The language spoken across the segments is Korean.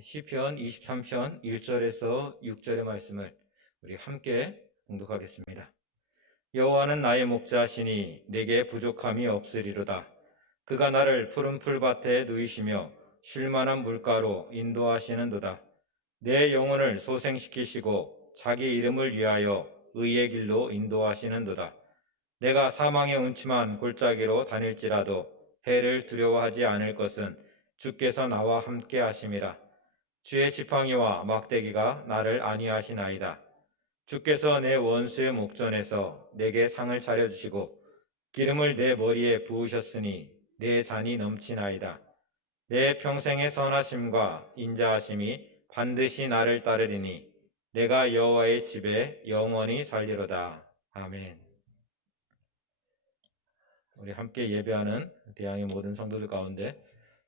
시편 23편 1절에서 6절의 말씀을 우리 함께 봉독하겠습니다. 여호와는 나의 목자시니 내게 부족함이 없으리로다. 그가 나를 푸른 풀밭에 누이시며 쉴만한 물가로 인도하시는도다. 내 영혼을 소생시키시고 자기 이름을 위하여 의의 길로 인도하시는도다. 내가 사망의 음침한 골짜기로 다닐지라도 해를 두려워하지 않을 것은 주께서 나와 함께 하심이라. 주의 지팡이와 막대기가 나를 안위하시나이다. 주께서 내 원수의 목전에서 내게 상을 차려주시고 기름을 내 머리에 부으셨으니 내 잔이 넘치나이다. 내 평생의 선하심과 인자하심이 반드시 나를 따르리니 내가 여호와의 집에 영원히 살리로다. 아멘. 우리 함께 예배하는 대양의 모든 성도들 가운데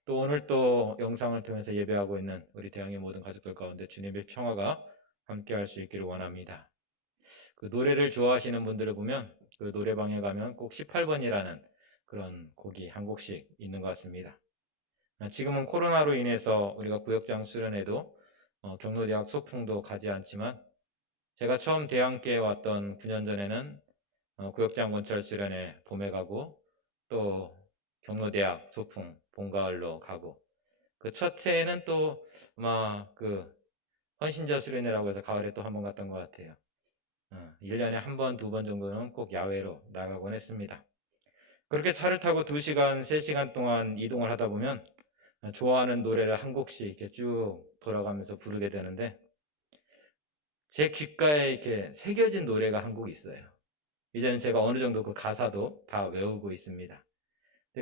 또 오늘 또 영상을 통해서 예배하고 있는 우리 대양의 모든 가족들 가운데 주님의 평화가 함께 할 수 있기를 원합니다. 그 노래를 좋아하시는 분들을 보면 그 노래방에 가면 꼭 18번이라는 그런 곡이 한 곡씩 있는 것 같습니다. 지금은 코로나로 인해서 우리가 구역장 수련회도 경로대학 소풍도 가지 않지만 제가 처음 대양교에 왔던 9년 전에는 구역장 건철 수련회 봄에 가고 또 경로대학 소풍 봄가을로 가고 그 첫 해에는 또 아마 그 헌신자 수련회라고 해서 가을에 또 한 번 갔던 것 같아요. 1년에 한 번, 두 번 정도는 꼭 야외로 나가곤 했습니다. 그렇게 차를 타고 2시간, 3시간 동안 이동을 하다 보면 좋아하는 노래를 한 곡씩 이렇게 쭉 돌아가면서 부르게 되는데 제 귓가에 이렇게 새겨진 노래가 한 곡 있어요. 이제는 제가 어느 정도 그 가사도 다 외우고 있습니다.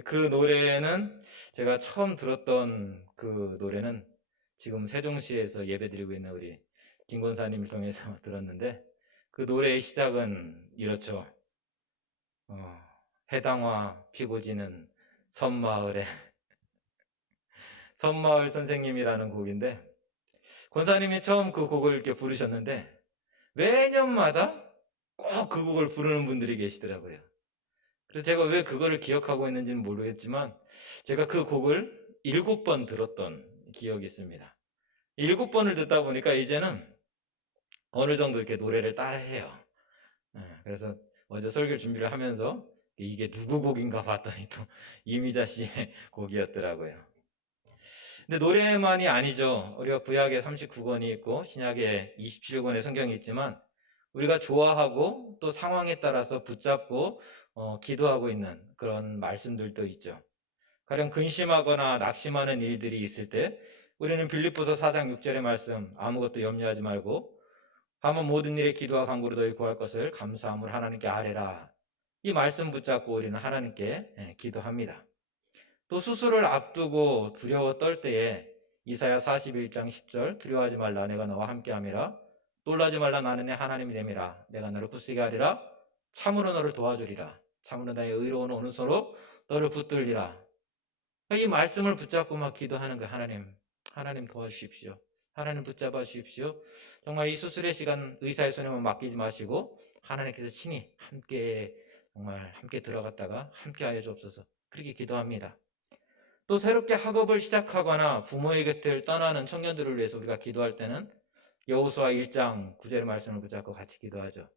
그 노래는 제가 처음 들었던 그 노래는 지금 세종시에서 예배드리고 있는 우리 김 권사님을 통해서 들었는데 그 노래의 시작은 이렇죠. 해당화 피고 지는 섬마을에 섬마을 선생님이라는 곡인데 권사님이 처음 그 곡을 이렇게 부르셨는데 매년마다 꼭 그 곡을 부르는 분들이 계시더라고요. 그래서 제가 왜 그거를 기억하고 있는지는 모르겠지만 제가 그 곡을 7번 들었던 기억이 있습니다. 7번을 듣다 보니까 이제는 어느 정도 이렇게 노래를 따라해요. 그래서 어제 설교 준비를 하면서 이게 누구 곡인가 봤더니 또 이미자 씨의 곡이었더라고요. 근데 노래만이 아니죠. 우리가 구약에 39권이 있고 신약에 27권의 성경이 있지만 우리가 좋아하고 또 상황에 따라서 붙잡고 기도하고 있는 그런 말씀들도 있죠. 가령 근심하거나 낙심하는 일들이 있을 때 우리는 빌립보서 4장 6절의 말씀 아무것도 염려하지 말고 다만 모든 일에 기도와 간구로 너희 구할 것을 감사함을 하나님께 아뢰라. 이 말씀 붙잡고 우리는 하나님께 기도합니다. 또 수술을 앞두고 두려워 떨 때에 이사야 41장 10절 두려워하지 말라 내가 너와 함께함이라 놀라지 말라 나는 내 하나님이 됨이라 내가 너를 붙들게 하리라 참으로 너를 도와주리라 참으로 나의 의로운 오른손으로 너를 붙들리라. 이 말씀을 붙잡고 막 기도하는 거 하나님 도와주십시오. 하나님 붙잡아 주십시오. 정말 이 수술의 시간 의사의 손에만 맡기지 마시고 하나님께서 친히 함께 정말 함께 들어갔다가 함께 하여 주옵소서. 그렇게 기도합니다. 또 새롭게 학업을 시작하거나 부모의 곁을 떠나는 청년들을 위해서 우리가 기도할 때는 여호수아 1장 9절의 말씀을 붙잡고 같이 기도하죠.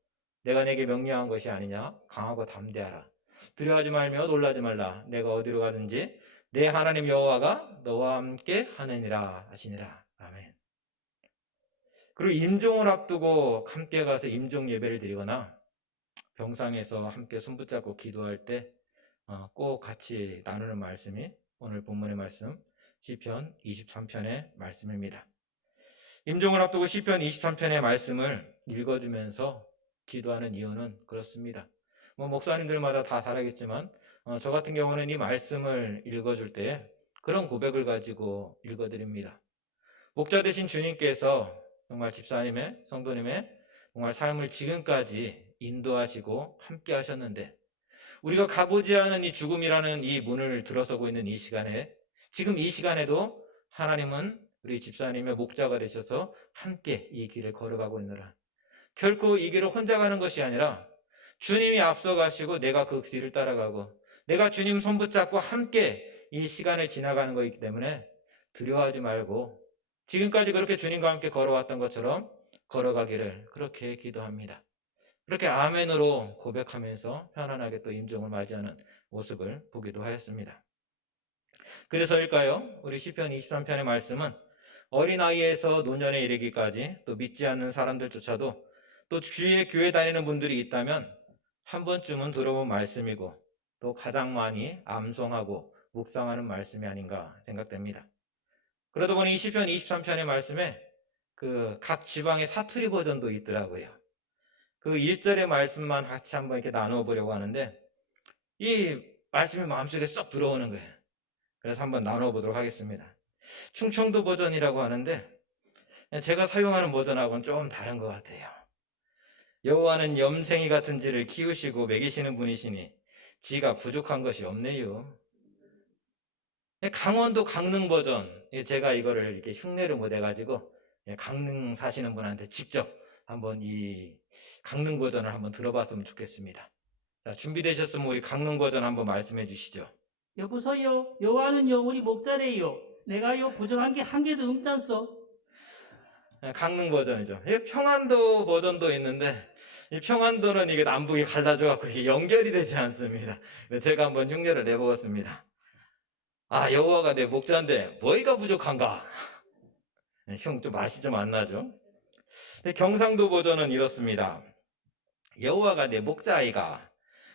내가 내게 명령한 것이 아니냐 강하고 담대하라 두려워하지 말며 놀라지 말라 내가 어디로 가든지 내 하나님 여호와가 너와 함께 하느니라 하시니라. 아멘. 그리고 임종을 앞두고 함께 가서 임종 예배를 드리거나 병상에서 함께 손붙잡고 기도할 때 꼭 같이 나누는 말씀이 오늘 본문의 말씀 시편 23편의 말씀입니다. 임종을 앞두고 시편 23편의 말씀을 읽어주면서 기도하는 이유는 그렇습니다. 목사님들마다 다 다르겠지만 저 같은 경우는 이 말씀을 읽어줄 때 그런 고백을 가지고 읽어드립니다. 목자 되신 주님께서 정말 집사님의 성도님의 정말 삶을 지금까지 인도하시고 함께 하셨는데 우리가 가보지 않은 이 죽음이라는 이 문을 들어서고 있는 이 시간에 지금 이 시간에도 하나님은 우리 집사님의 목자가 되셔서 함께 이 길을 걸어가고 있느라 결코 이 길을 혼자 가는 것이 아니라 주님이 앞서가시고 내가 그 뒤를 따라가고 내가 주님 손 붙잡고 함께 이 시간을 지나가는 것이기 때문에 두려워하지 말고 지금까지 그렇게 주님과 함께 걸어왔던 것처럼 걸어가기를 그렇게 기도합니다. 그렇게 아멘으로 고백하면서 편안하게 또 임종을 맞이하는 모습을 보기도 하였습니다. 그래서일까요? 우리 시편 23편의 말씀은 어린아이에서 노년에 이르기까지 또 믿지 않는 사람들조차도 또 주위에 교회 다니는 분들이 있다면 한 번쯤은 들어본 말씀이고 또 가장 많이 암송하고 묵상하는 말씀이 아닌가 생각됩니다. 그러다 보니 이 시편 23편의 말씀에 그 각 지방의 사투리 버전도 있더라고요. 그 1절의 말씀만 같이 한번 이렇게 나누어 보려고 하는데 이 말씀이 마음속에 쏙 들어오는 거예요. 그래서 한번 나누어 보도록 하겠습니다. 충청도 버전이라고 하는데 제가 사용하는 버전하고는 좀 다른 것 같아요. 여호와는 염생이 같은 지를 키우시고 먹이시는 분이시니 지가 부족한 것이 없네요. 강원도 강릉 버전, 제가 이거를 이렇게 흉내를 못 해가지고 강릉 사시는 분한테 직접 한번 이 강릉 버전을 한번 들어봤으면 좋겠습니다. 자, 준비되셨으면 우리 강릉 버전 한번 말씀해 주시죠. 여보세요. 여호와는요 우리 목자래요. 내가요 부정한 게 한 개도 없잖소. 강릉 버전이죠. 평안도 버전도 있는데 이 평안도는 이게 남북이 갈라져갖고 이게 연결이 되지 않습니다. 제가 한번 흉내를 내보았습니다. 아, 여호와가 내 목자인데 뭐가 부족한가? 형 좀 맛이 좀 안 나죠? 경상도 버전은 이렇습니다. 여호와가 내 목자아이가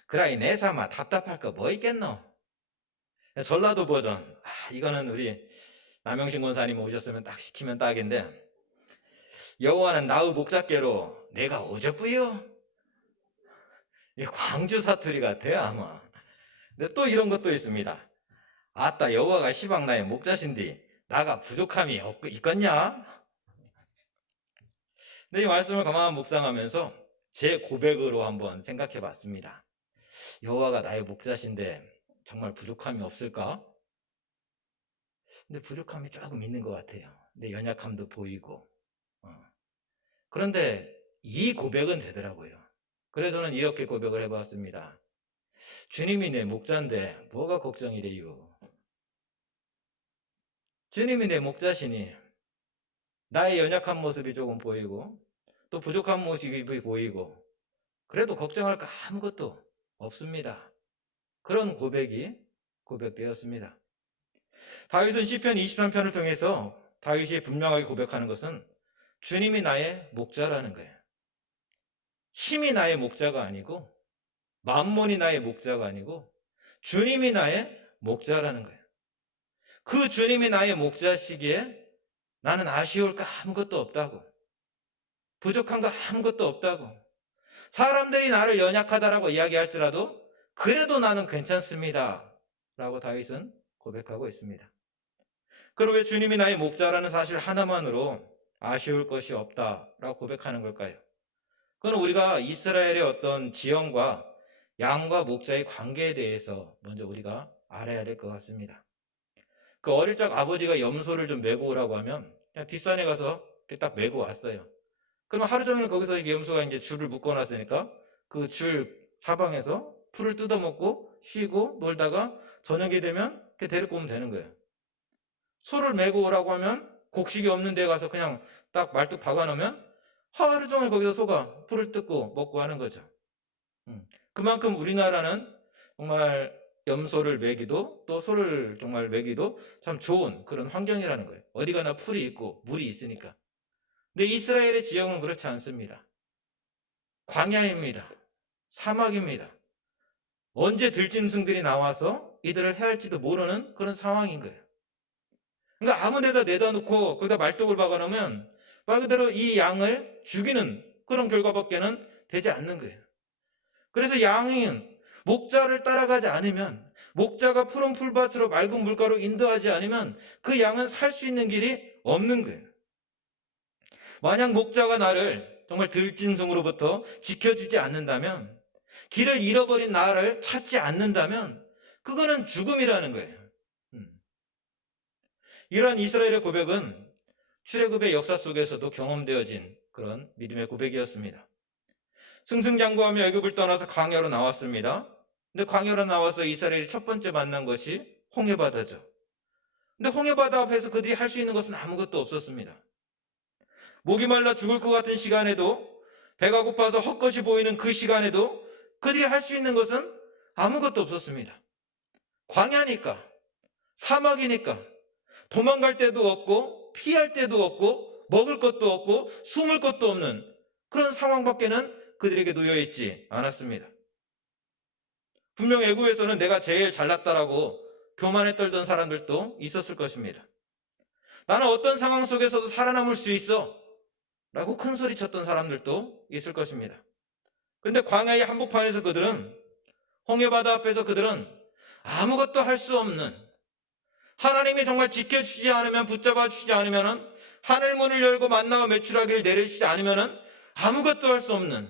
그라이 내 삼아 답답할 거 뭐 있겠노? 전라도 버전, 이거는 우리 남영신 권사님 오셨으면 딱 시키면 딱인데 여호와는 나의 목자께로 내가 어저뿌요? 이 광주 사투리 같아요 아마. 근데 또 이런 것도 있습니다. 아따 여호와가 시방 나의 목자신디 나가 부족함이 있겠냐? 근데 이 말씀을 가만 묵상하면서 제 고백으로 한번 생각해 봤습니다. 여호와가 나의 목자신데 정말 부족함이 없을까? 근데 부족함이 조금 있는 것 같아요. 내 연약함도 보이고. 그런데 이 고백은 되더라고요. 그래서 저는 이렇게 고백을 해봤습니다. 주님이 내 목자인데 뭐가 걱정이래요? 주님이 내 목자시니 나의 연약한 모습이 조금 보이고 또 부족한 모습이 보이고 그래도 걱정할 거 아무것도 없습니다. 그런 고백이 고백되었습니다. 다윗은 시편 23편을 통해서 다윗이 분명하게 고백하는 것은 주님이 나의 목자라는 거예요. 힘이 나의 목자가 아니고 만몬이 나의 목자가 아니고 주님이 나의 목자라는 거예요. 그 주님이 나의 목자시기에 나는 아쉬울 거 아무것도 없다고, 부족한 거 아무것도 없다고, 사람들이 나를 연약하다라고 이야기할지라도 그래도 나는 괜찮습니다 라고 다윗은 고백하고 있습니다. 그럼 왜 주님이 나의 목자라는 사실 하나만으로 아쉬울 것이 없다라고 고백하는 걸까요? 그건 우리가 이스라엘의 어떤 지형과 양과 목자의 관계에 대해서 먼저 우리가 알아야 될 것 같습니다. 그 어릴 적 아버지가 염소를 좀 메고 오라고 하면 그냥 뒷산에 가서 딱 메고 왔어요. 그럼 하루 종일 거기서 염소가 이제 줄을 묶어놨으니까 그 줄 사방에서 풀을 뜯어먹고 쉬고 놀다가 저녁이 되면 이렇게 데리고 오면 되는 거예요. 소를 메고 오라고 하면 곡식이 없는 데 가서 그냥 딱 말뚝 박아놓으면 하루 종일 거기서 소가 풀을 뜯고 먹고 하는 거죠. 그만큼 우리나라는 정말 염소를 먹이도 또 소를 정말 먹이도 참 좋은 그런 환경이라는 거예요. 어디 가나 풀이 있고 물이 있으니까. 근데 이스라엘의 지형은 그렇지 않습니다. 광야입니다. 사막입니다. 언제 들짐승들이 나와서 이들을 해할지도 모르는 그런 상황인 거예요. 그러니까 아무 데다 내다 놓고 거기다 말뚝을 박아놓으면 말 그대로 이 양을 죽이는 그런 결과밖에는 되지 않는 거예요. 그래서 양은 목자를 따라가지 않으면, 목자가 푸른 풀밭으로 맑은 물가로 인도하지 않으면 그 양은 살 수 있는 길이 없는 거예요. 만약 목자가 나를 정말 들짐승으로부터 지켜주지 않는다면, 길을 잃어버린 나를 찾지 않는다면 그거는 죽음이라는 거예요. 이러한 이스라엘의 고백은 출애굽의 역사 속에서도 경험되어진 그런 믿음의 고백이었습니다. 승승장구하며 애굽을 떠나서 광야로 나왔습니다. 근데 광야로 나와서 이스라엘이 첫 번째 만난 것이 홍해바다죠. 근데 홍해바다 앞에서 그들이 할 수 있는 것은 아무것도 없었습니다. 목이 말라 죽을 것 같은 시간에도, 배가 고파서 헛것이 보이는 그 시간에도 그들이 할 수 있는 것은 아무것도 없었습니다. 광야니까, 사막이니까 도망갈 데도 없고 피할 데도 없고 먹을 것도 없고 숨을 것도 없는 그런 상황밖에는 그들에게 놓여 있지 않았습니다. 분명 애굽에서는 내가 제일 잘났다라고 교만에 떨던 사람들도 있었을 것입니다. 나는 어떤 상황 속에서도 살아남을 수 있어 라고 큰 소리 쳤던 사람들도 있을 것입니다. 그런데 광야의 한복판에서 그들은, 홍해바다 앞에서 그들은 아무것도 할 수 없는, 하나님이 정말 지켜주지 않으면, 붙잡아 주지 않으면, 하늘 문을 열고 만나와 메추라기를 내려주지 않으면 아무것도 할 수 없는,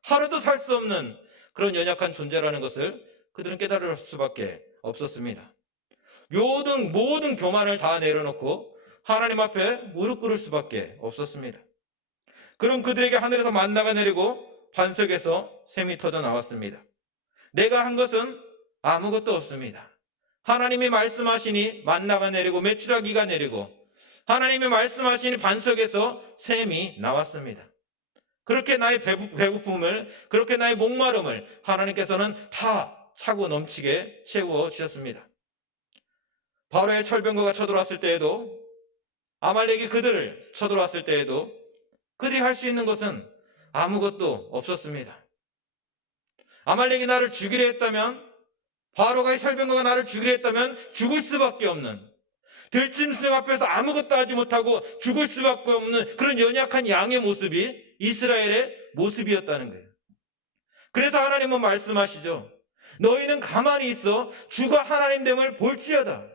하루도 살 수 없는 그런 연약한 존재라는 것을 그들은 깨달을 수밖에 없었습니다. 모든 교만을 다 내려놓고 하나님 앞에 무릎 꿇을 수밖에 없었습니다. 그럼 그들에게 하늘에서 만나가 내리고 반석에서 샘이 터져 나왔습니다. 내가 한 것은 아무것도 없습니다. 하나님이 말씀하시니 만나가 내리고 메추라기가 내리고, 하나님이 말씀하시니 반석에서 샘이 나왔습니다. 그렇게 나의 배고픔을, 그렇게 나의 목마름을 하나님께서는 다 차고 넘치게 채워주셨습니다. 바로의 철병거가 쳐들어왔을 때에도, 아말렉이 그들을 쳐들어왔을 때에도 그들이 할 수 있는 것은 아무것도 없었습니다. 아말렉이 나를 죽이려 했다면, 바로가 철병거가 나를 죽이려 했다면 죽을 수밖에 없는, 들짐승 앞에서 아무것도 하지 못하고 죽을 수밖에 없는 그런 연약한 양의 모습이 이스라엘의 모습이었다는 거예요. 그래서 하나님은 말씀하시죠. 너희는 가만히 있어 주가 하나님 됨을 볼지어다.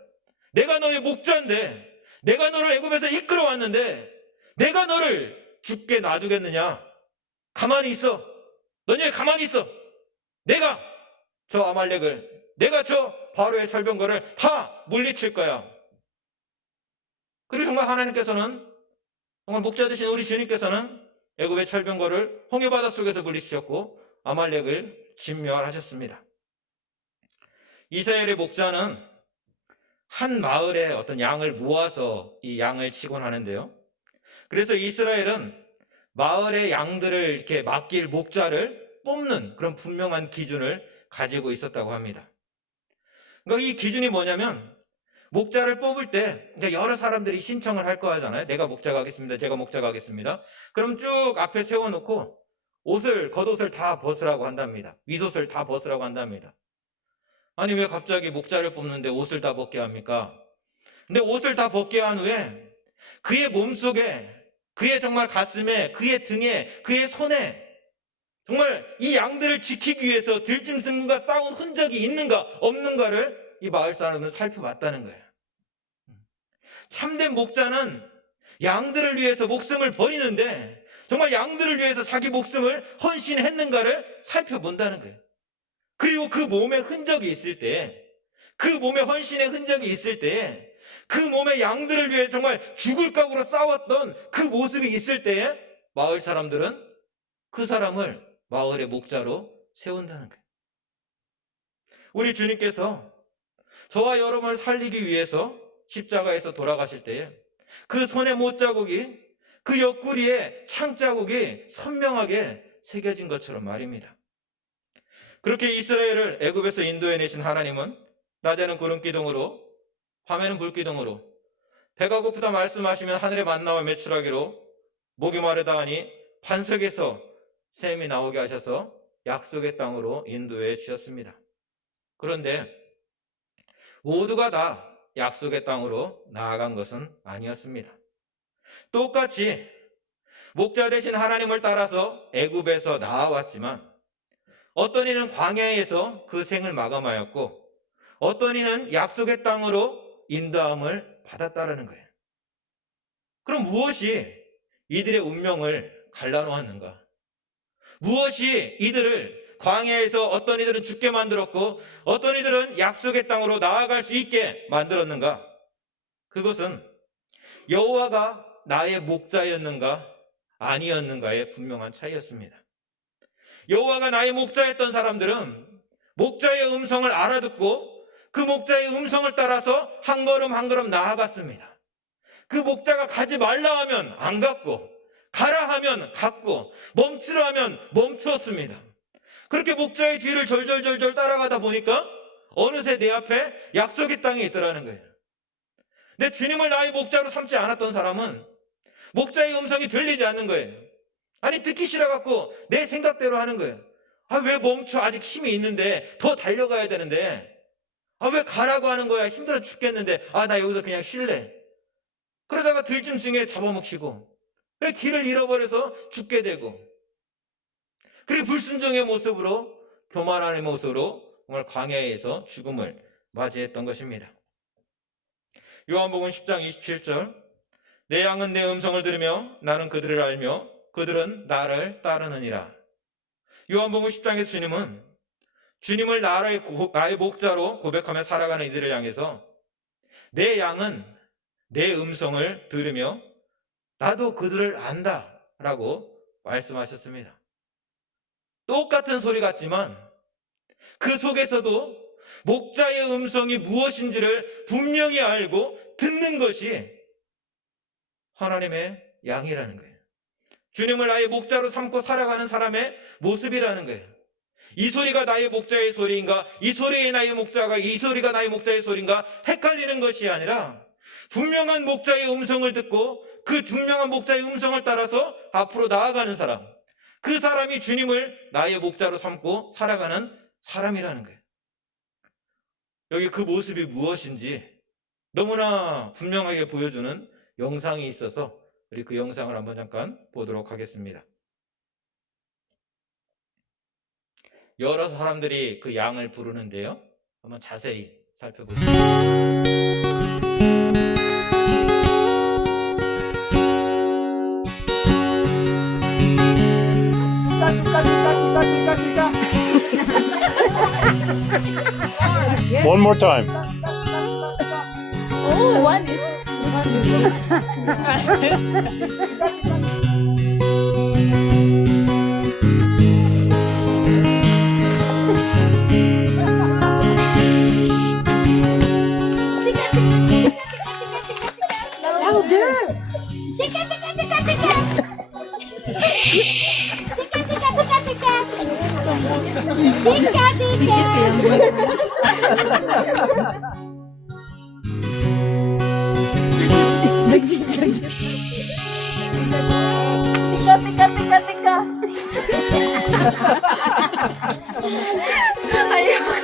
내가 너의 목자인데, 내가 너를 애굽에서 이끌어왔는데 내가 너를 죽게 놔두겠느냐? 가만히 있어. 너희 가만히 있어. 내가 저 아말렉을, 내가 저 바로의 설병거를 다 물리칠 거야. 그리고 정말 하나님께서는, 정말 목자 되신 우리 주님께서는 애굽의 철병거를 홍해바다 속에서 물리치셨고 아말렉을 진멸하셨습니다. 이스라엘의 목자는 한 마을에 어떤 양을 모아서 이 양을 치곤 하는데요. 그래서 이스라엘은 마을의 양들을 이렇게 맡길 목자를 뽑는 그런 분명한 기준을 가지고 있었다고 합니다. 그러니까 이 기준이 뭐냐면, 목자를 뽑을 때 여러 사람들이 신청을 할 거 하잖아요. 내가 목자가 하겠습니다. 제가 목자가 하겠습니다. 그럼 쭉 앞에 세워놓고 겉옷을 다 벗으라고 한답니다. 윗옷을 다 벗으라고 한답니다. 아니 왜 갑자기 목자를 뽑는데 옷을 다 벗게 합니까? 근데 옷을 다 벗게 한 후에 그의 몸속에, 그의 정말 가슴에, 그의 등에, 그의 손에 정말 이 양들을 지키기 위해서 들짐승과 싸운 흔적이 있는가 없는가를 이 마을 사람은 살펴봤다는 거예요. 참된 목자는 양들을 위해서 목숨을 버리는데 정말 양들을 위해서 자기 목숨을 헌신했는가를 살펴본다는 거예요. 그리고 그 몸에 흔적이 있을 때, 그 몸에 헌신의 흔적이 있을 때, 그 몸에 양들을 위해 정말 죽을 각오로 싸웠던 그 모습이 있을 때에 마을 사람들은 그 사람을 마을의 목자로 세운다는 거예요. 우리 주님께서 저와 여러분을 살리기 위해서 십자가에서 돌아가실 때에 그 손의 못자국이, 그 옆구리에 창자국이 선명하게 새겨진 것처럼 말입니다. 그렇게 이스라엘을 애굽에서 인도해내신 하나님은 낮에는 구름기둥으로, 밤에는 불기둥으로, 배가 고프다 말씀하시면 하늘의 만나와 메추라기로, 목이 마르다 하니 반석에서 샘이 나오게 하셔서 약속의 땅으로 인도해 주셨습니다. 그런데 모두가 다 약속의 땅으로 나아간 것은 아니었습니다. 똑같이 목자 되신 하나님을 따라서 애굽에서 나아왔지만 어떤 이는 광야에서 그 생을 마감하였고 어떤 이는 약속의 땅으로 인도함을 받았다라는 거예요. 그럼 무엇이 이들의 운명을 갈라놓았는가? 무엇이 이들을 광야에서 어떤 이들은 죽게 만들었고 어떤 이들은 약속의 땅으로 나아갈 수 있게 만들었는가? 그것은 여호와가 나의 목자였는가 아니었는가의 분명한 차이였습니다. 여호와가 나의 목자였던 사람들은 목자의 음성을 알아듣고 그 목자의 음성을 따라서 한 걸음 한 걸음 나아갔습니다. 그 목자가 가지 말라 하면 안 갔고, 가라 하면 갔고, 멈추라 하면 멈추었습니다. 그렇게 목자의 뒤를 절절절절 따라가다 보니까 어느새 내 앞에 약속의 땅이 있더라는 거예요. 내 주님을 나의 목자로 삼지 않았던 사람은 목자의 음성이 들리지 않는 거예요. 아니, 듣기 싫어갖고 내 생각대로 하는 거예요. 아, 왜 멈춰? 아직 힘이 있는데, 더 달려가야 되는데. 아, 왜 가라고 하는 거야? 힘들어 죽겠는데. 아, 나 여기서 그냥 쉴래. 그러다가 들짐승에 잡아먹히고, 그래 길을 잃어버려서 죽게 되고, 그리고 불순종의 모습으로, 교만함의 모습으로 정말 광야에서 죽음을 맞이했던 것입니다. 요한복음 10장 27절, 내 양은 내 음성을 들으며 나는 그들을 알며 그들은 나를 따르느니라. 요한복음 10장의 주님은 주님을 나의 목자로 고백하며 살아가는 이들을 향해서 내 양은 내 음성을 들으며 나도 그들을 안다 라고 말씀하셨습니다. 똑같은 소리 같지만 그 속에서도 목자의 음성이 무엇인지를 분명히 알고 듣는 것이 하나님의 양이라는 거예요. 주님을 나의 목자로 삼고 살아가는 사람의 모습이라는 거예요. 이 소리가 나의 목자의 소리인가? 이 소리가 나의 목자의 소리인가? 헷갈리는 것이 아니라 분명한 목자의 음성을 듣고 그 분명한 목자의 음성을 따라서 앞으로 나아가는 사람, 그 사람이 주님을 나의 목자로 삼고 살아가는 사람이라는 거예요. 여기 그 모습이 무엇인지 너무나 분명하게 보여주는 영상이 있어서 우리 그 영상을 한번 잠깐 보도록 하겠습니다. 여러 사람들이 그 양을 부르는데요, 한번 자세히 살펴보시죠. One more time. Oh, one is. Louder. Tika, tika, tika, tika. Tika, tika, tika, tika. Tika, tika. Tika, tika, tika. Ayoko.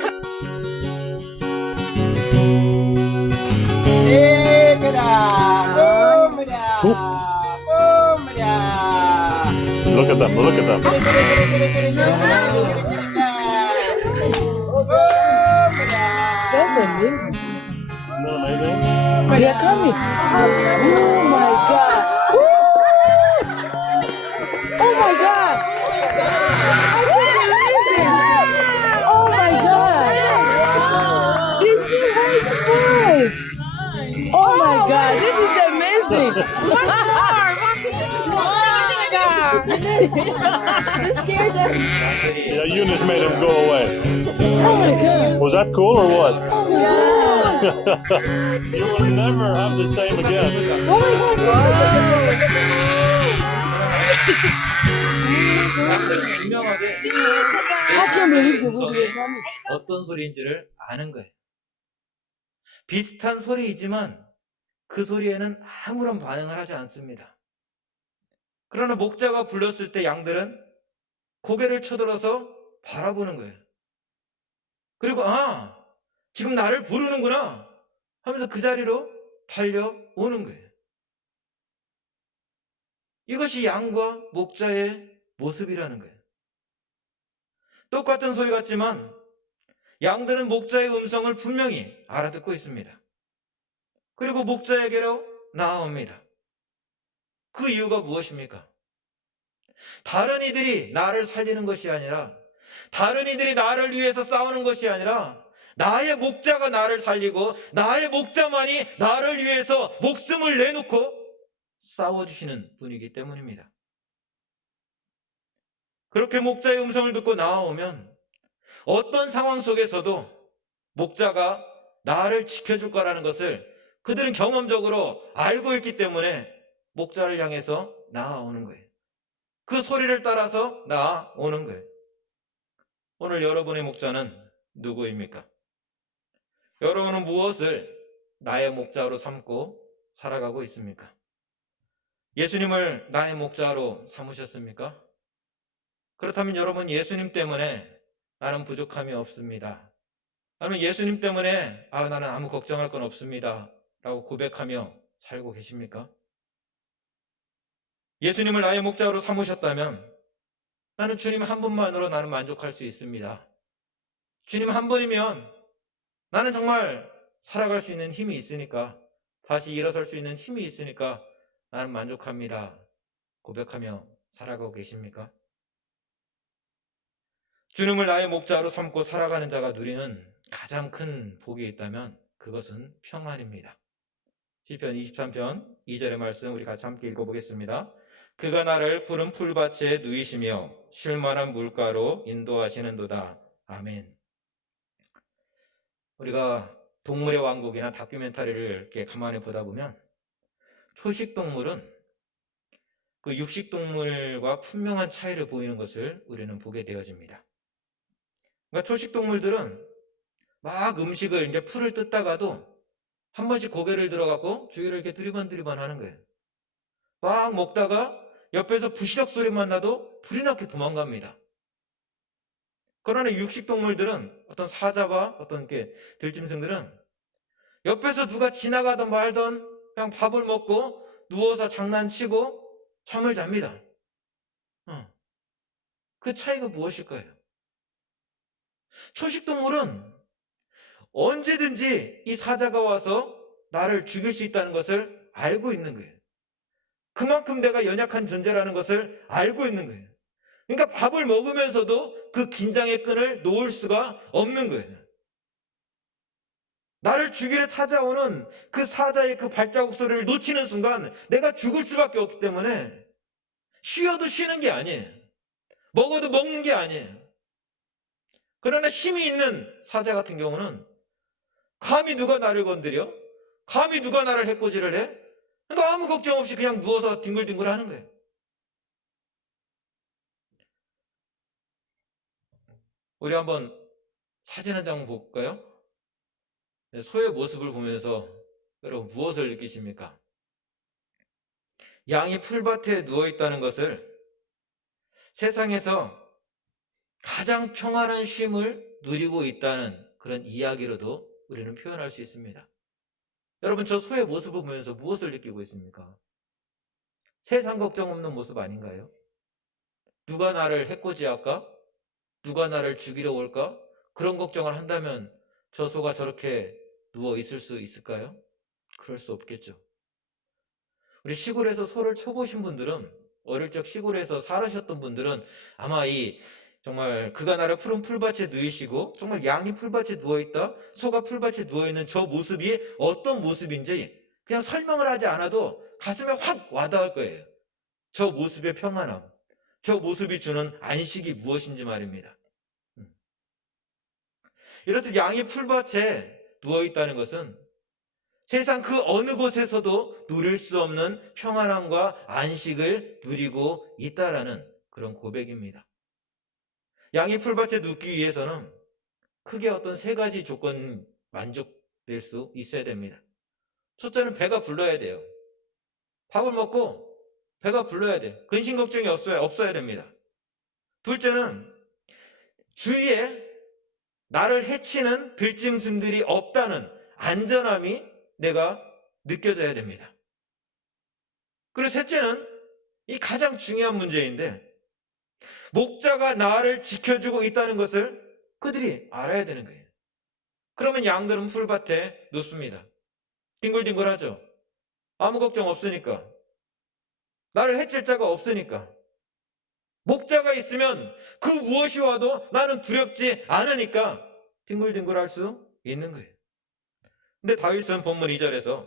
Look at them. Look at them. That's amazing. Isn't that amazing? They are coming. Oh my God. Woo! Oh my God. I can't believe this. Oh my God. This is right first. Oh my God. This is amazing. One more. You scared them. Yeah, Eunice made him go away. Oh my God. Was that cool or what? Oh my God. You will never have the same again. Oh my God. 분명하게 I can't believe the 음성이 video is coming. 어떤 소리인지를 아는 거예요. 비슷한 소리이지만 그 소리에는 아무런 반응을 하지 않습니다. 그러나 목자가 불렀을 때 양들은 고개를 쳐들어서 바라보는 거예요. 그리고 아, 지금 나를 부르는구나 하면서 그 자리로 달려오는 거예요. 이것이 양과 목자의 모습이라는 거예요. 똑같은 소리 같지만 양들은 목자의 음성을 분명히 알아듣고 있습니다. 그리고 목자에게로 나아옵니다. 그 이유가 무엇입니까? 다른 이들이 나를 살리는 것이 아니라, 다른 이들이 나를 위해서 싸우는 것이 아니라, 나의 목자가 나를 살리고 나의 목자만이 나를 위해서 목숨을 내놓고 싸워주시는 분이기 때문입니다. 그렇게 목자의 음성을 듣고 나아오면 어떤 상황 속에서도 목자가 나를 지켜줄 거라는 것을 그들은 경험적으로 알고 있기 때문에 목자를 향해서 나아오는 거예요. 그 소리를 따라서 나아오는 거예요. 오늘 여러분의 목자는 누구입니까? 여러분은 무엇을 나의 목자로 삼고 살아가고 있습니까? 예수님을 나의 목자로 삼으셨습니까? 그렇다면 여러분, 예수님 때문에 나는 부족함이 없습니다. 아니면 예수님 때문에 나는 아무 걱정할 건 없습니다 라고 고백하며 살고 계십니까? 예수님을 나의 목자로 삼으셨다면 나는 주님 한 분만으로 나는 만족할 수 있습니다. 주님 한 분이면 나는 정말 살아갈 수 있는 힘이 있으니까, 다시 일어설 수 있는 힘이 있으니까 나는 만족합니다 고백하며 살아가고 계십니까? 주님을 나의 목자로 삼고 살아가는 자가 누리는 가장 큰 복이 있다면 그것은 평안입니다. 시편 23편 2절의 말씀 우리 같이 함께 읽어보겠습니다. 그가 나를 푸른 풀밭에 누이시며 쉴만한 물가로 인도하시는도다. 아멘. 우리가 동물의 왕국이나 다큐멘터리를 이렇게 가만히 보다 보면 초식동물은 그 육식동물과 분명한 차이를 보이는 것을 우리는 보게 되어집니다. 그러니까 초식동물들은 막 음식을 이제 풀을 뜯다가도 한 번씩 고개를 들어가고 주위를 이렇게 두리번 하는 거예요. 막 먹다가 옆에서 부시럭 소리만 나도 불이 나게 도망갑니다. 그러나 육식동물들은, 어떤 사자와 어떤 이렇게 들짐승들은 옆에서 누가 지나가던 말던 그냥 밥을 먹고 누워서 장난치고 잠을 잡니다. 그 차이가 무엇일까요? 초식동물은 언제든지 이 사자가 와서 나를 죽일 수 있다는 것을 알고 있는 거예요. 그만큼 내가 연약한 존재라는 것을 알고 있는 거예요. 그러니까 밥을 먹으면서도 그 긴장의 끈을 놓을 수가 없는 거예요. 나를 죽이려 찾아오는 그 사자의 그 발자국 소리를 놓치는 순간 내가 죽을 수밖에 없기 때문에 쉬어도 쉬는 게 아니에요. 먹어도 먹는 게 아니에요. 그러나 힘이 있는 사자 같은 경우는 감히 누가 나를 건드려? 감히 누가 나를 해코지를 해? 그러니까 아무 걱정 없이 그냥 누워서 뒹굴뒹굴 하는 거예요. 우리 한번 사진 한 장 볼까요? 소의 모습을 보면서 여러분 무엇을 느끼십니까? 양이 풀밭에 누워있다는 것을 세상에서 가장 평안한 쉼을 누리고 있다는 그런 이야기로도 우리는 표현할 수 있습니다. 여러분, 저 소의 모습을 보면서 무엇을 느끼고 있습니까? 세상 걱정 없는 모습 아닌가요? 누가 나를 해코지할까? 누가 나를 죽이려 올까? 그런 걱정을 한다면 저 소가 저렇게 누워 있을 수 있을까요? 그럴 수 없겠죠. 우리 시골에서 소를 쳐보신 분들은, 어릴 적 시골에서 살으셨던 분들은 아마 정말 그가 나를 푸른 풀밭에 누이시고 정말 양이 풀밭에 누워있다, 소가 풀밭에 누워있는 저 모습이 어떤 모습인지 그냥 설명을 하지 않아도 가슴에 확 와닿을 거예요. 저 모습의 평안함, 저 모습이 주는 안식이 무엇인지 말입니다. 이렇듯 양이 풀밭에 누워있다는 것은 세상 그 어느 곳에서도 누릴 수 없는 평안함과 안식을 누리고 있다라는 그런 고백입니다. 양이 풀밭에 눕기 위해서는 크게 어떤 세 가지 조건 만족될 수 있어야 됩니다. 첫째는 배가 불러야 돼요. 밥을 먹고 배가 불러야 돼요. 근심 걱정이 없어야 됩니다. 둘째는 주위에 나를 해치는 들짐승들이 없다는 안전함이 내가 느껴져야 됩니다. 그리고 셋째는 이 가장 중요한 문제인데, 목자가 나를 지켜주고 있다는 것을 그들이 알아야 되는 거예요. 그러면 양들은 풀밭에 눕습니다. 뒹굴뒹굴하죠. 아무 걱정 없으니까. 나를 해칠 자가 없으니까. 목자가 있으면 그 무엇이 와도 나는 두렵지 않으니까 뒹굴뒹굴할 수 있는 거예요. 근데 다윗은 본문 2절에서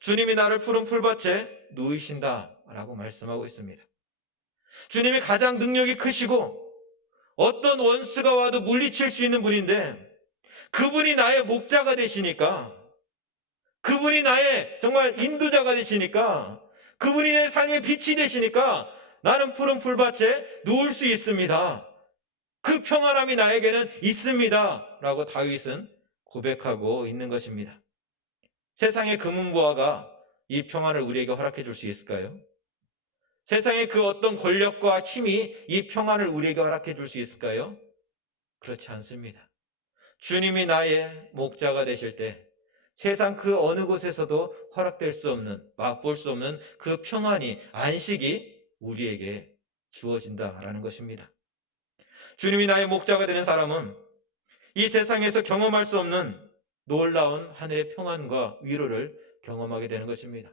주님이 나를 푸른 풀밭에 누이신다 라고 말씀하고 있습니다. 주님이 가장 능력이 크시고 어떤 원수가 와도 물리칠 수 있는 분인데, 그분이 나의 목자가 되시니까, 그분이 나의 정말 인도자가 되시니까, 그분이 내 삶의 빛이 되시니까 나는 푸른 풀밭에 누울 수 있습니다. 그 평안함이 나에게는 있습니다. 라고 다윗은 고백하고 있는 것입니다. 세상의 금은보화가 이 평안을 우리에게 허락해 줄 수 있을까요? 세상의 그 어떤 권력과 힘이 이 평안을 우리에게 허락해 줄 수 있을까요? 그렇지 않습니다. 주님이 나의 목자가 되실 때 세상 그 어느 곳에서도 허락될 수 없는, 맛볼 수 없는 그 평안이, 안식이 우리에게 주어진다라는 것입니다. 주님이 나의 목자가 되는 사람은 이 세상에서 경험할 수 없는 놀라운 하늘의 평안과 위로를 경험하게 되는 것입니다.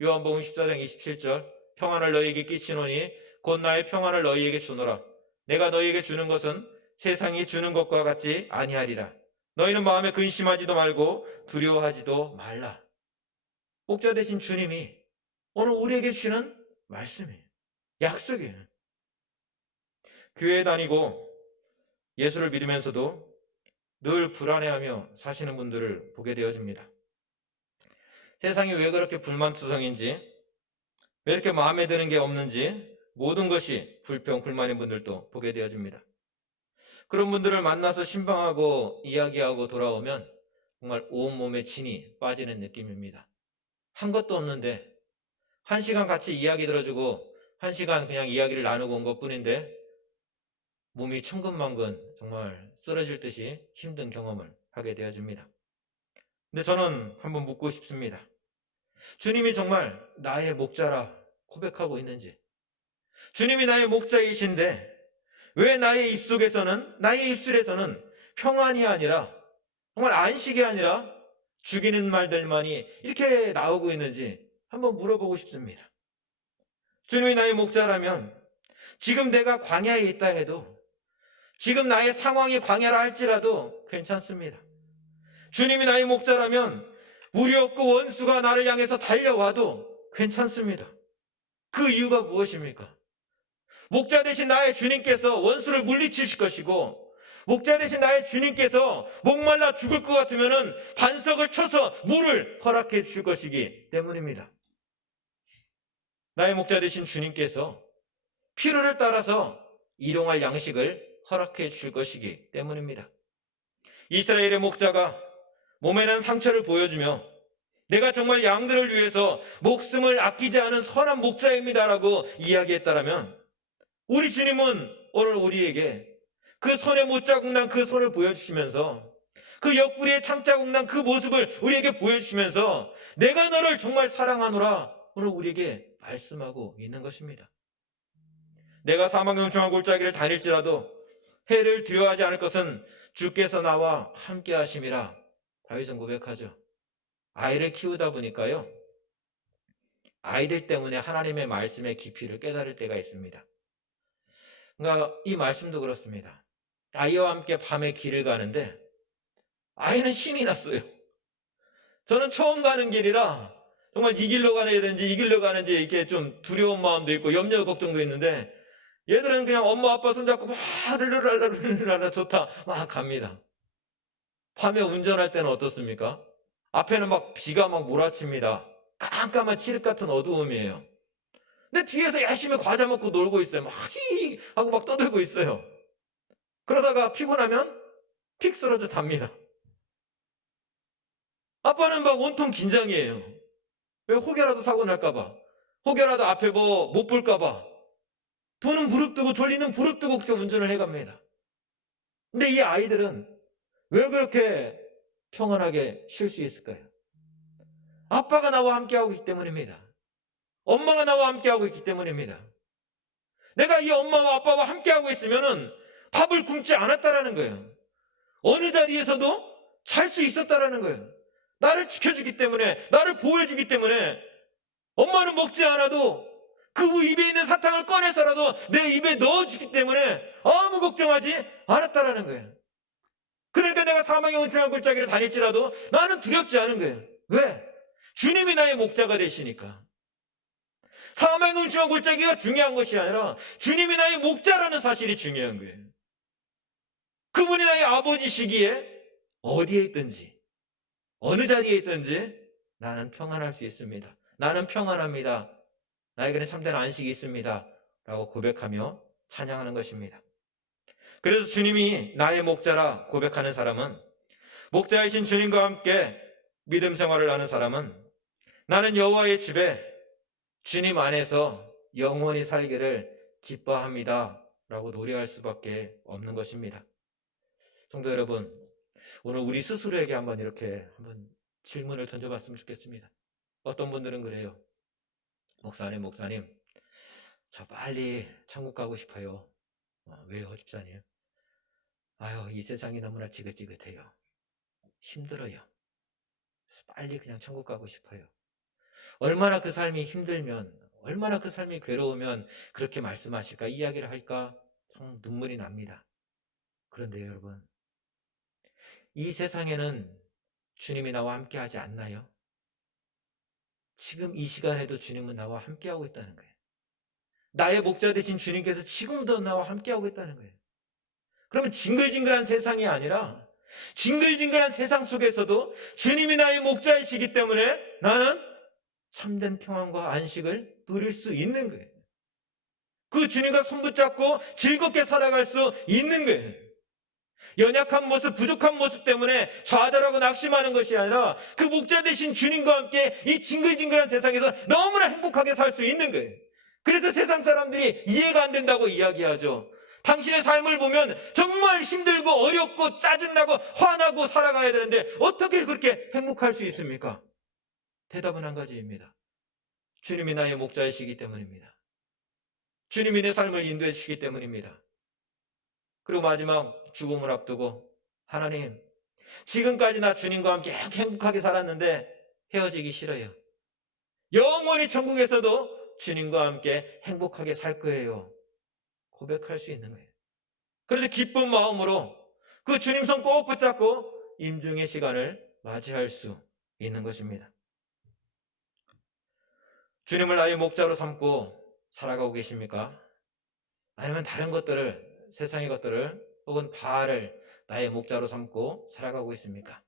요한복음 14장 27절, 평안을 너희에게 끼치노니 곧 나의 평안을 너희에게 주노라. 내가 너희에게 주는 것은 세상이 주는 것과 같지 아니하리라. 너희는 마음에 근심하지도 말고 두려워하지도 말라. 목자 되신 주님이 오늘 우리에게 주시는 말씀이에요. 약속이에요. 교회에 다니고 예수를 믿으면서도 늘 불안해하며 사시는 분들을 보게 되어집니다. 세상이 왜 그렇게 불만투성인지, 왜 이렇게 마음에 드는 게 없는지 모든 것이 불평, 불만인 분들도 보게 되어집니다. 그런 분들을 만나서 신방하고 이야기하고 돌아오면 정말 온몸에 진이 빠지는 느낌입니다. 한 것도 없는데 1시간 같이 이야기 들어주고 1시간 그냥 이야기를 나누고 온 것뿐인데 몸이 천근만근 정말 쓰러질 듯이 힘든 경험을 하게 되어집니다. 근데 저는 한번 묻고 싶습니다. 주님이 정말 나의 목자라 고백하고 있는지, 주님이 나의 목자이신데 왜 나의 입술에서는 평안이 아니라, 정말 안식이 아니라 죽이는 말들만이 이렇게 나오고 있는지 한번 물어보고 싶습니다. 주님이 나의 목자라면 지금 내가 광야에 있다 해도, 지금 나의 상황이 광야라 할지라도 괜찮습니다. 주님이 나의 목자라면 무리 없고 원수가 나를 향해서 달려와도 괜찮습니다. 그 이유가 무엇입니까? 목자 되신 나의 주님께서 원수를 물리치실 것이고, 목자 되신 나의 주님께서 목말라 죽을 것 같으면 반석을 쳐서 물을 허락해 주실 것이기 때문입니다. 나의 목자 되신 주님께서 필요를 따라서 일용할 양식을 허락해 주실 것이기 때문입니다. 이스라엘의 목자가 몸에는 상처를 보여주며 내가 정말 양들을 위해서 목숨을 아끼지 않은 선한 목자입니다라고 이야기했다라면, 우리 주님은 오늘 우리에게 그 손에 못자국 난 그 손을 보여주시면서, 그 옆구리에 창자국 난 그 모습을 우리에게 보여주시면서 내가 너를 정말 사랑하노라 오늘 우리에게 말씀하고 있는 것입니다. 내가 사망경청한 골짜기를 다닐지라도 해를 두려워하지 않을 것은 주께서 나와 함께 하심이라 다윗은 고백하죠. 아이를 키우다 보니까요, 아이들 때문에 하나님의 말씀의 깊이를 깨달을 때가 있습니다. 그러니까 이 말씀도 그렇습니다. 아이와 함께 밤에 길을 가는데 아이는 신이 났어요. 저는 처음 가는 길이라 정말 이 길로 가야 되는지 이 길로 가는지 이렇게 좀 두려운 마음도 있고 염려 걱정도 있는데, 얘들은 그냥 엄마 아빠 손잡고 막 르르랄라 좋다 막 갑니다. 밤에 운전할 때는 어떻습니까? 앞에는 막 비가 막 몰아칩니다. 깜깜한 칠흑 같은 어두움이에요. 근데 뒤에서 열심히 과자 먹고 놀고 있어요. 막 히히 하고 막 떠들고 있어요. 그러다가 피곤하면 픽 쓰러져 잡니다. 아빠는 막 온통 긴장이에요. 왜? 혹여라도 사고 날까봐, 혹여라도 앞에 뭐 못 볼까봐 도는 부릅뜨고 졸리는 부릅뜨고 그렇게 운전을 해갑니다. 근데 이 아이들은 왜 그렇게 평안하게 쉴 수 있을까요? 아빠가 나와 함께하고 있기 때문입니다. 엄마가 나와 함께하고 있기 때문입니다. 내가 이 엄마와 아빠와 함께하고 있으면은 밥을 굶지 않았다라는 거예요. 어느 자리에서도 잘 수 있었다라는 거예요. 나를 지켜주기 때문에, 나를 보호해주기 때문에 엄마는 먹지 않아도 그 입에 있는 사탕을 꺼내서라도 내 입에 넣어주기 때문에 아무 걱정하지 않았다라는 거예요. 그러니까 내가 사망의 은총한 골짜기를 다닐지라도 나는 두렵지 않은 거예요. 왜? 주님이 나의 목자가 되시니까. 사망의 은총한 골짜기가 중요한 것이 아니라 주님이 나의 목자라는 사실이 중요한 거예요. 그분이 나의 아버지시기에 어디에 있든지 어느 자리에 있든지 나는 평안할 수 있습니다. 나는 평안합니다. 나에게는 참된 안식이 있습니다. 라고 고백하며 찬양하는 것입니다. 그래서 주님이 나의 목자라 고백하는 사람은, 목자이신 주님과 함께 믿음 생활을 하는 사람은 나는 여호와의 집에 주님 안에서 영원히 살기를 기뻐합니다. 라고 노래할 수밖에 없는 것입니다. 성도 여러분, 오늘 우리 스스로에게 한번 이렇게 한번 질문을 던져봤으면 좋겠습니다. 어떤 분들은 그래요. 목사님, 저 빨리 천국 가고 싶어요. 왜요, 집사님? 아유, 이 세상이 너무나 지긋지긋해요. 힘들어요. 그래서 빨리 그냥 천국 가고 싶어요. 얼마나 그 삶이 힘들면, 얼마나 그 삶이 괴로우면 그렇게 말씀하실까, 이야기를 할까, 참 눈물이 납니다. 그런데 여러분, 이 세상에는 주님이 나와 함께 하지 않나요? 지금 이 시간에도 주님은 나와 함께하고 있다는 거예요. 나의 목자 되신 주님께서 지금도 나와 함께하고 있다는 거예요. 그러면 징글징글한 세상이 아니라 징글징글한 세상 속에서도 주님이 나의 목자이시기 때문에 나는 참된 평안과 안식을 누릴 수 있는 거예요. 그 주님과 손붙잡고 즐겁게 살아갈 수 있는 거예요. 연약한 모습, 부족한 모습 때문에 좌절하고 낙심하는 것이 아니라 그 목자 되신 주님과 함께 이 징글징글한 세상에서 너무나 행복하게 살 수 있는 거예요. 그래서 세상 사람들이 이해가 안 된다고 이야기하죠. 당신의 삶을 보면 정말 힘들고 어렵고 짜증나고 화나고 살아가야 되는데 어떻게 그렇게 행복할 수 있습니까? 대답은 한 가지입니다. 주님이 나의 목자이시기 때문입니다. 주님이 내 삶을 인도해 주시기 때문입니다. 그리고 마지막 죽음을 앞두고, 하나님, 지금까지 나 주님과 함께 이렇게 행복하게 살았는데 헤어지기 싫어요. 영원히 천국에서도 주님과 함께 행복하게 살 거예요. 고백할 수 있는 거예요. 그래서 기쁜 마음으로 그 주님 손 꼭 붙잡고 임종의 시간을 맞이할 수 있는 것입니다. 주님을 나의 목자로 삼고 살아가고 계십니까? 아니면 다른 것들을, 세상의 것들을 혹은 바알을 나의 목자로 삼고 살아가고 있습니까?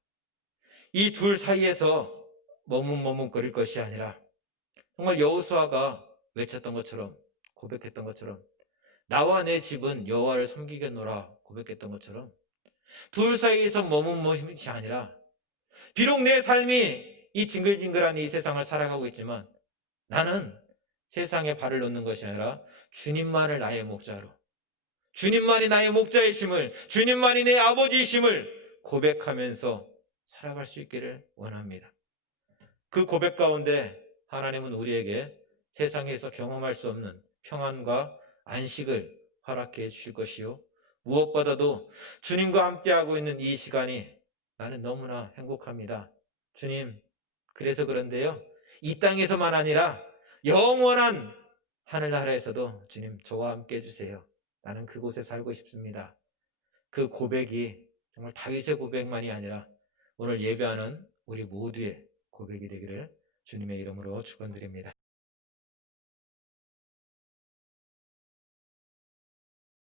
이 둘 사이에서 머뭇머뭇거릴 것이 아니라 정말 여호수아가 외쳤던 것처럼, 고백했던 것처럼, 나와 내 집은 여호와를 섬기겠노라 고백했던 것처럼 둘 사이에서 머뭇머뭇이 아니라, 비록 내 삶이 이 징글징글한 이 세상을 살아가고 있지만 나는 세상에 발을 놓는 것이 아니라 주님만을 나의 목자로, 주님만이 나의 목자이심을, 주님만이 내 아버지이심을 고백하면서 살아갈 수 있기를 원합니다. 그 고백 가운데 하나님은 우리에게 세상에서 경험할 수 없는 평안과 안식을 허락해 주실 것이요, 무엇보다도 주님과 함께하고 있는 이 시간이 나는 너무나 행복합니다. 주님, 그래서 그런데요, 이 땅에서만 아니라 영원한 하늘나라에서도 주님 저와 함께 해주세요. 나는 그곳에 살고 싶습니다. 그 고백이 정말 다윗의 고백만이 아니라 오늘 예배하는 우리 모두의 고백이 되기를 주님의 이름으로 축원드립니다.